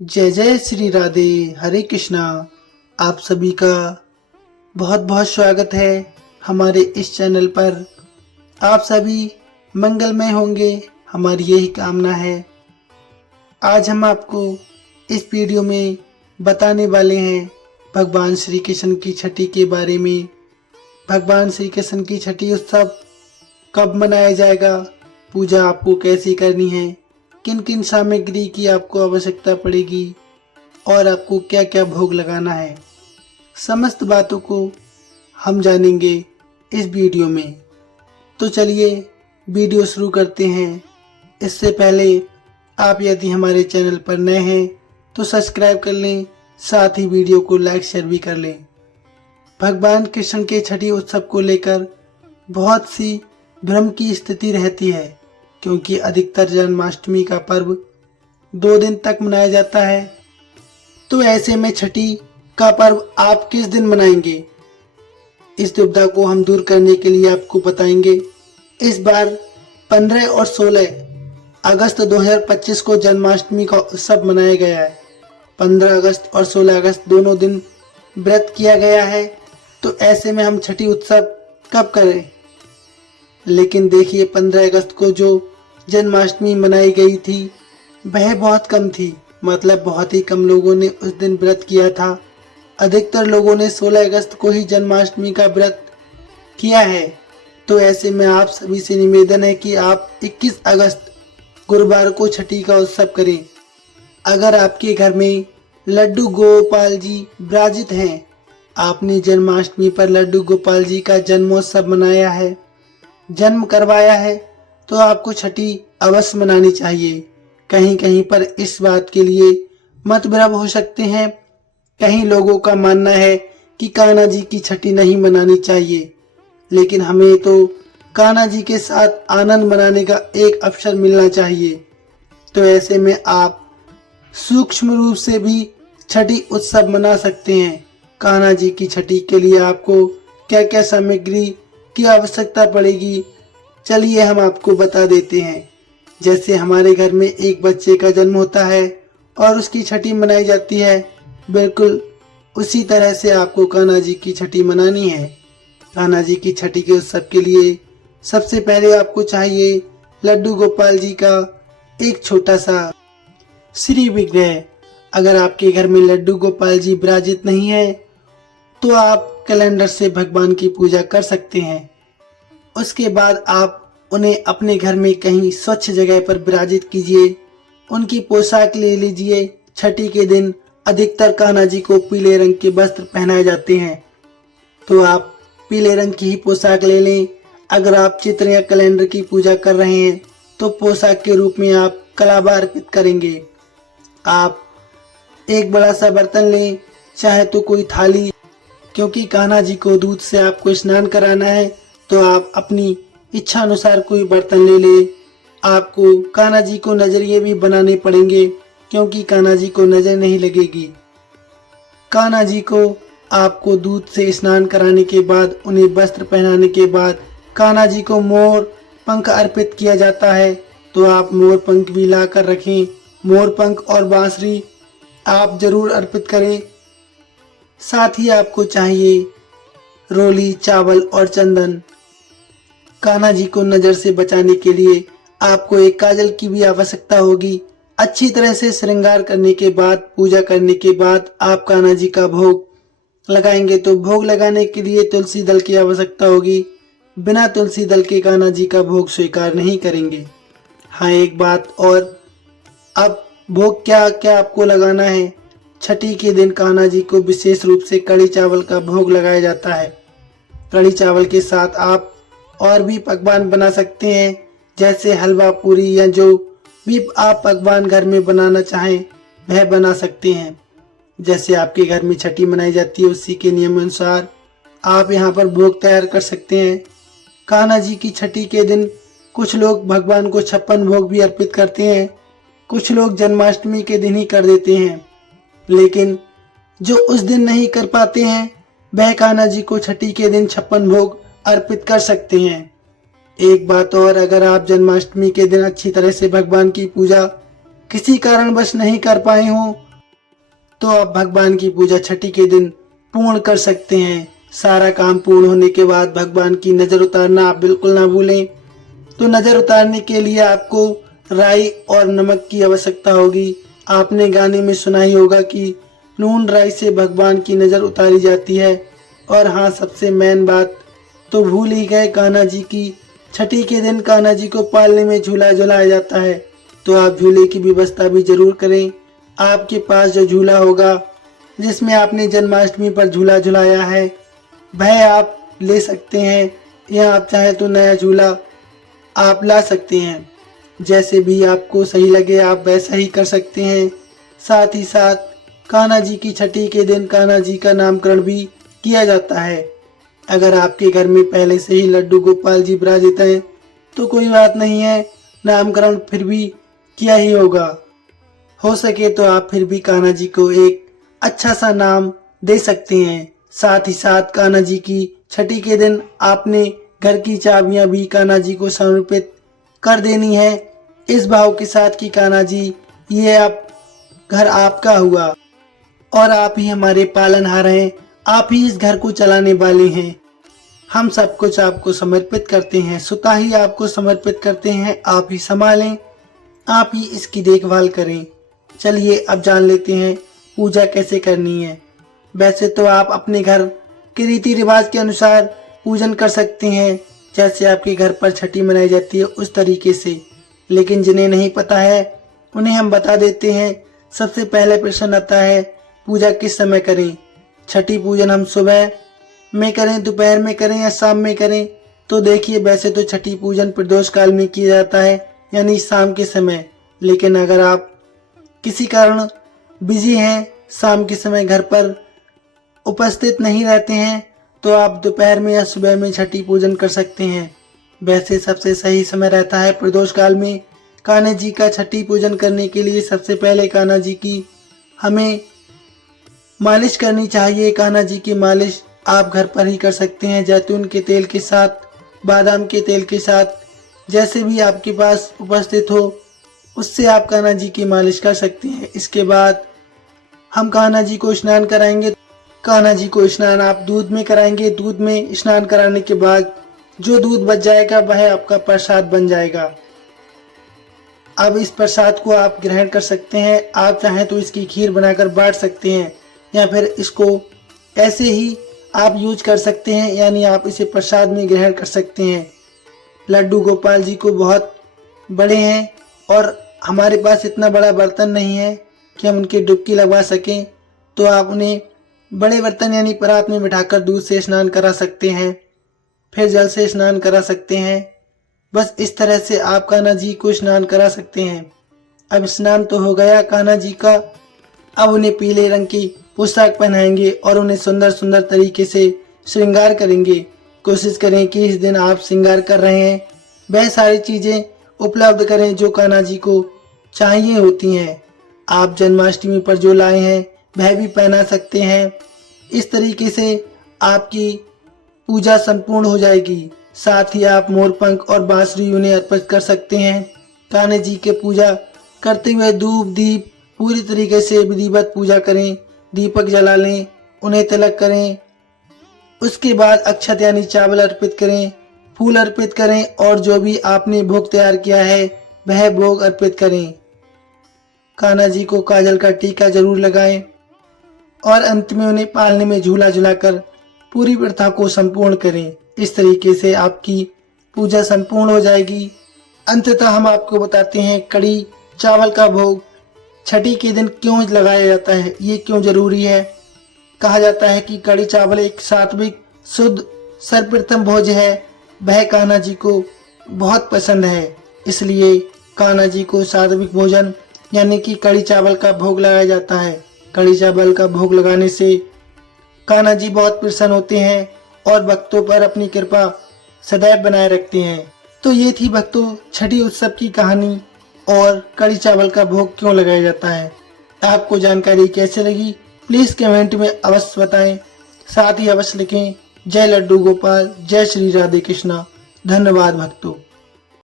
जय जय श्री राधे हरे कृष्णा। आप सभी का बहुत बहुत स्वागत है हमारे इस चैनल पर। आप सभी मंगलमय होंगे, हमारी यही कामना है। आज हम आपको इस वीडियो में बताने वाले हैं भगवान श्री कृष्ण की छठी के बारे में। भगवान श्री कृष्ण की छठी उत्सव कब मनाया जाएगा, पूजा आपको कैसे करनी है, किन किन सामग्री की आपको आवश्यकता पड़ेगी और आपको क्या क्या भोग लगाना है, समस्त बातों को हम जानेंगे इस वीडियो में। तो चलिए वीडियो शुरू करते हैं। इससे पहले आप यदि हमारे चैनल पर नए हैं तो सब्सक्राइब कर लें, साथ ही वीडियो को लाइक शेयर भी कर लें। भगवान कृष्ण के छठी उत्सव को लेकर बहुत सी भ्रम की स्थिति रहती है, क्योंकि अधिकतर जन्माष्टमी का पर्व 2 दिन तक मनाया जाता है। तो ऐसे में छठी का पर्व आप किस दिन मनाएंगे, इस दुविधा को हम दूर करने के लिए आपको बताएंगे। इस बार 15 और 16 अगस्त 2025 को जन्माष्टमी का उत्सव मनाया गया है। 15 अगस्त और 16 अगस्त दोनों दिन व्रत किया गया है। तो ऐसे में हम छठी उत्सव कब करें? लेकिन देखिए, 15 अगस्त को जो जन्माष्टमी मनाई गई थी वह बहुत कम थी, मतलब बहुत ही कम लोगों ने उस दिन व्रत किया था। अधिकतर लोगों ने 16 अगस्त को ही जन्माष्टमी का व्रत किया है। तो ऐसे में आप सभी से निवेदन है कि आप 21 अगस्त गुरुवार को छठी का उत्सव करें। अगर आपके घर में लड्डू गोपाल जी विराजित हैं, आपने जन्माष्टमी पर लड्डू गोपाल जी का जन्मोत्सव मनाया है, जन्म करवाया है, तो आपको छठी अवश्य मनानी चाहिए। कहीं कहीं पर इस बात के लिए मतभेद हो सकते हैं। कहीं लोगों का मानना है कि कान्हा जी की छठी नहीं मनानी चाहिए, लेकिन हमें तो कान्हा जी के साथ आनंद मनाने का एक अवसर मिलना चाहिए। तो ऐसे में आप सूक्ष्म रूप से भी छठी उत्सव मना सकते हैं। कान्हा जी की छठी के लिए आपको क्या क्या सामग्री की आवश्यकता पड़ेगी, चलिए हम आपको बता देते हैं। जैसे हमारे घर में एक बच्चे का जन्म होता है और उसकी छठी मनाई जाती है, बिल्कुल उसी तरह से आपको कान्हा जी की छठी मनानी है। कान्हा जी की छठी के उत्सव के लिए सबसे पहले आपको चाहिए लड्डू गोपाल जी का एक छोटा सा श्री विग्रह। अगर आपके घर में लड्डू गोपाल जी विराजित नहीं है तो आप कैलेंडर से भगवान की पूजा कर सकते हैं। उसके बाद आप उन्हें अपने घर में कहीं स्वच्छ जगह पर विराजित कीजिए। उनकी पोशाक ले लीजिए। छठी के दिन अधिकतर कान्हा जी को पीले रंग के वस्त्र पहनाए जाते हैं, तो आप पीले रंग की ही पोशाक ले लें। अगर आप चित्र या कैलेंडर की पूजा कर रहे हैं तो पोशाक के रूप में आप कलावा अर्पित करेंगे। आप एक बड़ा सा बर्तन लें, चाहे तो कोई थाली, क्योंकि कान्हा जी को दूध से आपको स्नान कराना है, तो आप अपनी इच्छा अनुसार कोई बर्तन ले ले। आपको कान्हा जी को नजरिए भी बनाने पड़ेंगे, क्योंकि कान्हा जी को नजर नहीं लगेगी। कान्हा जी को आपको दूध से स्नान कराने के बाद, उन्हें वस्त्र पहनाने के बाद कान्हा जी को मोर पंख अर्पित किया जाता है, तो आप मोर पंख भी ला कर रखें। मोर पंख और बांसुरी आप जरूर अर्पित करें। साथ ही आपको चाहिए रोली, चावल और चंदन। कान्हा जी को नजर से बचाने के लिए आपको एक काजल की भी आवश्यकता होगी। अच्छी तरह से श्रृंगार करने के बाद, पूजा करने के बाद आप कान्हा जी का भोग लगाएंगे, तो भोग लगाने के लिए तुलसी दल की आवश्यकता होगी। बिना तुलसी दल के कान्हा जी का भोग स्वीकार नहीं करेंगे। हाँ, एक बात और, अब भोग क्या क्या आपको लगाना है। छठी के दिन कान्हा जी को विशेष रूप से कड़ी चावल का भोग लगाया जाता है। कड़ी चावल के साथ आप और भी पकवान बना सकते हैं, जैसे हलवा, पूरी, या जो भी आप पकवान घर में बनाना चाहें वह बना सकते हैं। जैसे आपके घर में छठी मनाई जाती है उसी के नियम अनुसार आप यहाँ पर भोग तैयार कर सकते हैं। कान्हा जी की छठी के दिन कुछ लोग भगवान को 56 भोग भी अर्पित करते हैं, कुछ लोग जन्माष्टमी के दिन ही कर देते हैं। लेकिन जो उस दिन नहीं कर पाते हैं वह कान्हा जी को छठी के दिन 56 भोग अर्पित कर सकते हैं। एक बात और, अगर आप जन्माष्टमी के दिन अच्छी तरह से भगवान की पूजा किसी कारणवश नहीं कर पाए हों तो आप भगवान की पूजा छठी के दिन पूर्ण कर सकते हैं। सारा काम पूर्ण होने के बाद भगवान की नजर उतारना आप बिल्कुल ना भूलें। तो नजर उतारने के लिए आपको राई और नमक की आवश्यकता होगी। आपने गाने में सुना ही होगा कि नून राई से भगवान की नजर उतारी जाती है। और हाँ, सबसे मेन बात तो भूल ही गए, कान्हा जी की छठी के दिन कान्हा जी को पालने में झूला झुलाया जाता है। तो आप झूले की व्यवस्था भी जरूर करें। आपके पास जो झूला होगा जिसमें आपने जन्माष्टमी पर झूला झुलाया है वह आप ले सकते हैं, या आप चाहें तो नया झूला आप ला सकते हैं। जैसे भी आपको सही लगे आप वैसा ही कर सकते हैं। साथ ही साथ कान्हा जी की छठी के दिन कान्हा जी का नामकरण भी किया जाता है। अगर आपके घर में पहले से ही लड्डू गोपाल जी विराजित हैं तो कोई बात नहीं है, नामकरण फिर भी किया ही होगा। हो सके तो आप फिर भी कान्हा जी को एक अच्छा सा नाम दे सकते हैं। साथ ही साथ कान्हा जी की छठी के दिन आपने घर की चाबियां भी कान्हा जी को समर्पित कर देनी है, इस भाव के साथ कि कान्हा जी ये आप घर आपका हुआ और आप ही हमारे पालनहार हैं, आप ही इस घर को चलाने वाले हैं। हम सब कुछ आपको समर्पित करते हैं, स्वतः ही आपको समर्पित करते हैं। आप ही संभालें, आप ही इसकी देखभाल करें। चलिए अब जान लेते हैं पूजा कैसे करनी है। वैसे तो आप अपने घर के रीति रिवाज के अनुसार पूजन कर सकते हैं, जैसे आपके घर पर छठी मनाई जाती है उस तरीके से। लेकिन जिन्हें नहीं पता है उन्हें हम बता देते हैं। सबसे पहले प्रश्न आता है पूजा किस समय करें। छठी पूजन हम सुबह में करें, दोपहर में करें या शाम में करें। तो देखिए, वैसे तो छठी पूजन प्रदोष काल में किया जाता है, यानी शाम के समय। लेकिन अगर आप किसी कारण बिजी हैं, शाम के समय घर पर उपस्थित नहीं रहते हैं, तो आप दोपहर में या सुबह में छठी पूजन कर सकते हैं। वैसे सबसे सही समय रहता है प्रदोष काल में। कान्हा जी का छठी पूजन करने के लिए सबसे पहले कान्हा जी की हमें मालिश करनी चाहिए। कान्हा जी की मालिश आप घर पर ही कर सकते हैं, जैतून के तेल के साथ, बादाम के तेल के साथ, जैसे भी आपके पास उपस्थित हो उससे आप कान्हा जी की मालिश कर सकते हैं। इसके बाद हम कान्हा जी को स्नान कराएंगे। कान्हा जी को स्नान आप दूध में कराएंगे। दूध में स्नान कराने के बाद जो दूध बच जाएगा वह आपका प्रसाद बन जाएगा। अब इस प्रसाद को आप ग्रहण कर सकते हैं। आप चाहें तो इसकी खीर बनाकर बांट सकते हैं, या फिर इसको ऐसे ही आप यूज कर सकते हैं, यानी आप इसे प्रसाद में ग्रहण कर सकते हैं। लड्डू गोपाल जी को बहुत बड़े हैं और हमारे पास इतना बड़ा बर्तन नहीं है कि हम उनकी डुबकी लगवा सकें, तो आप उन्हें बड़े बर्तन यानी परात में बिठाकर दूध से स्नान करा सकते हैं, फिर जल से स्नान करा सकते हैं। बस इस तरह से आप कान्हा जी को स्नान करा सकते हैं। अब स्नान तो हो गया कान्हा जी का। अब उन्हें पीले रंग की पोशाक पहनाएंगे और उन्हें सुंदर सुंदर तरीके से श्रृंगार करेंगे। कोशिश करें कि इस दिन आप श्रृंगार कर रहे हैं वह सारी चीजें उपलब्ध करें जो कान्हा जी को चाहिए होती हैं। आप जन्माष्टमी पर जो लाए हैं वह भी पहना सकते हैं। इस तरीके से आपकी पूजा संपूर्ण हो जाएगी। साथ ही आप मोरपंख और बांसुरी उन्हें अर्पित कर सकते हैं। कान्हा जी के पूजा करते हुए धूप दीप पूरी तरीके से विधिवत पूजा करें। दीपक जला लें, उन्हें तिलक करें। उसके बाद अक्षत यानी चावल अर्पित करें, फूल अर्पित करें और जो भी आपने भोग तैयार किया है वह भोग अर्पित करें। कान्हा जी को काजल का टीका जरूर लगाएं और अंत में उन्हें पालने में झूला झुलाकर पूरी प्रथा को संपूर्ण करें। इस तरीके से आपकी पूजा संपूर्ण हो जाएगी। अंततः हम आपको बताते हैं कड़ी चावल का भोग छठी के दिन क्यों लगाया जाता है, ये क्यों जरूरी है। कहा जाता है कि कड़ी चावल एक सात्विक शुद्ध सर्वप्रथम भोज है, वह कान्हा जी को बहुत पसंद है। इसलिए कान्हा जी को सात्विक भोजन यानी कि कड़ी चावल का भोग लगाया जाता है। कड़ी चावल का भोग लगाने से कान्हा जी बहुत प्रसन्न होते हैं और भक्तों पर अपनी कृपा सदैव बनाए रखते हैं। तो ये थी भक्तों छठी उत्सव की कहानी और कड़ी चावल का भोग क्यों लगाया जाता है। आपको जानकारी कैसे लगी प्लीज कमेंट में अवश्य बताएं। साथ ही अवश्य लिखें जय लड्डू गोपाल, जय श्री राधे कृष्णा। धन्यवाद भक्तों।